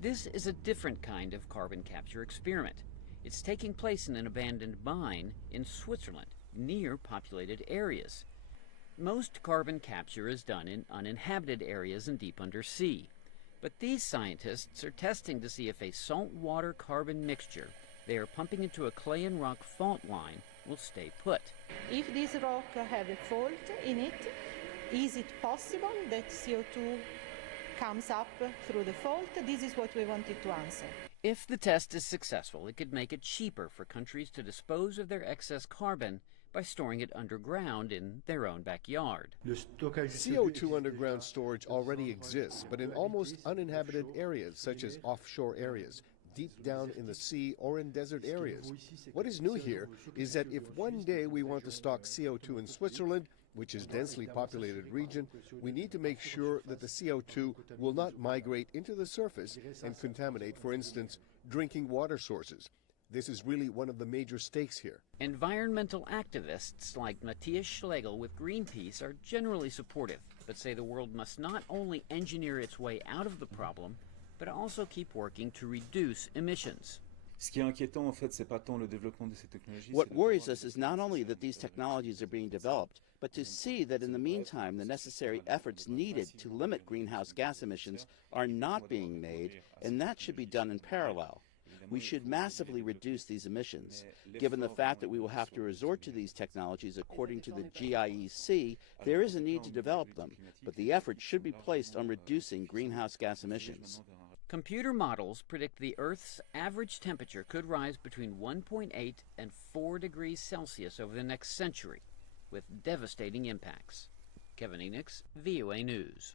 This is a different kind of carbon capture experiment. It's taking place in an abandoned mine in Switzerland, near populated areas. Most carbon capture is done in uninhabited areas and deep undersea. But these scientists are testing to see if a saltwater carbon mixture they are pumping into a clay and rock fault line will stay put. If this rock have a fault in it, is it possible that CO2 comes up through the fault? This is what we wanted to answer. If the test is successful, it could make it cheaper for countries to dispose of their excess carbon by storing it underground in their own backyard. CO2 underground storage already exists, but in almost uninhabited areas, such as offshore areas, deep down in the sea or in desert areas. What is new here is that if one day we want to stock CO2 in Switzerland, which is a densely populated region, we need to make sure that the CO2 will not migrate into the surface and contaminate, for instance, drinking water sources. This is really one of the major stakes here. Environmental activists like Matthias Schlegel with Greenpeace are generally supportive, but say the world must not only engineer its way out of the problem, but also keep working to reduce emissions. What worries us is not only that these technologies are being developed, but to see that in the meantime the necessary efforts needed to limit greenhouse gas emissions are not being made, and that should be done in parallel. We should massively reduce these emissions. Given the fact that we will have to resort to these technologies according to the GIEC, there is a need to develop them, but the effort should be placed on reducing greenhouse gas emissions. Computer models predict the Earth's average temperature could rise between 1.8 and 4 degrees Celsius over the next century, with devastating impacts. Kevin Enochs, VOA News.